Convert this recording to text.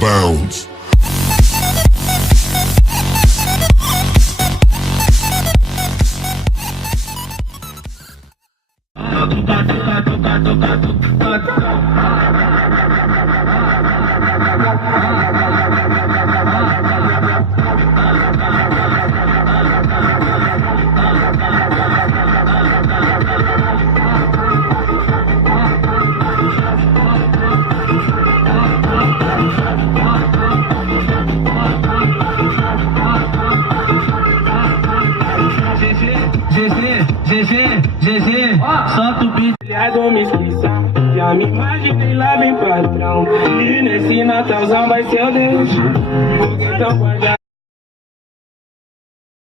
Bounce. GG, solta o beat. Eu me esqueça, já me imaginei lá bem patrão. E nesse Natalzão vai ser o Deus. Então guarda